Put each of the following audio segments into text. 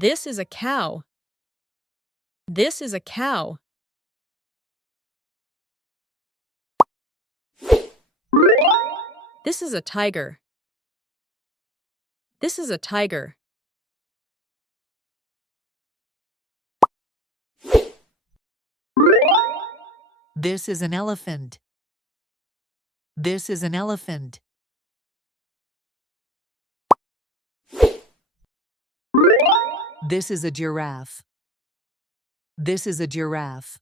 This is a cow. This is a cow. This is a tiger. This is a tiger. This is an elephant. This is an elephant. This is a giraffe. This is a giraffe.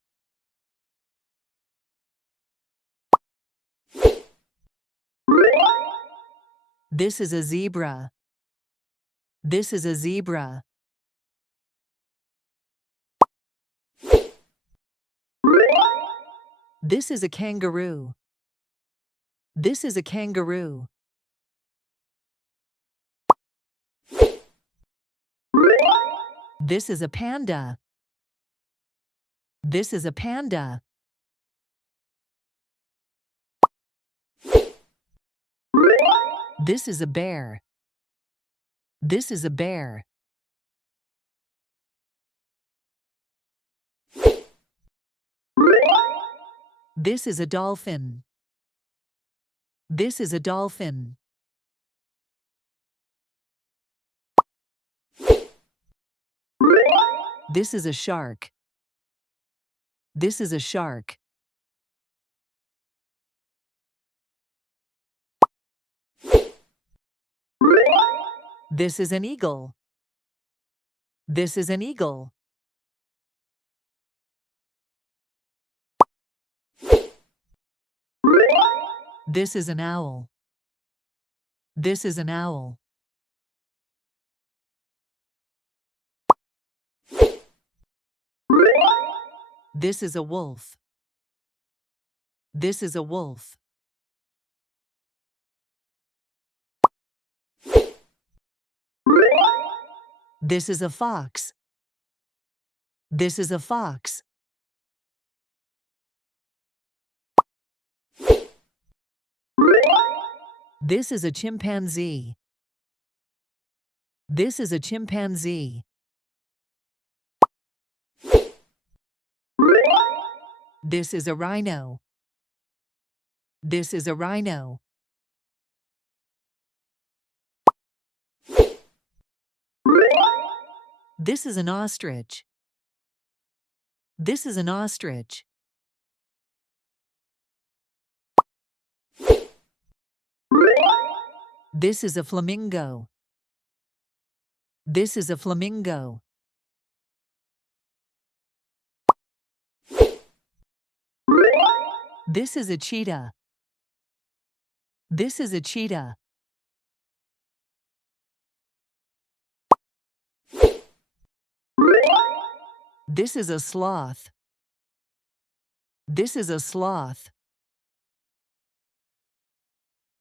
This is a zebra. This is a zebra. This is a kangaroo. This is a kangaroo. This is a panda. This is a panda. This is a bear. This is a bear. This is a dolphin. This is a dolphin. This is a shark. This is a shark. This is an eagle. This is an eagle. This is an owl. This is an owl. This is a wolf. This is a wolf. This is a fox. This is a fox. This is a chimpanzee. This is a chimpanzee. This is a rhino. This is a rhino. This is an ostrich. This is an ostrich. This is a flamingo. This is a flamingo. This is a cheetah. This is a cheetah. This is a sloth. This is a sloth.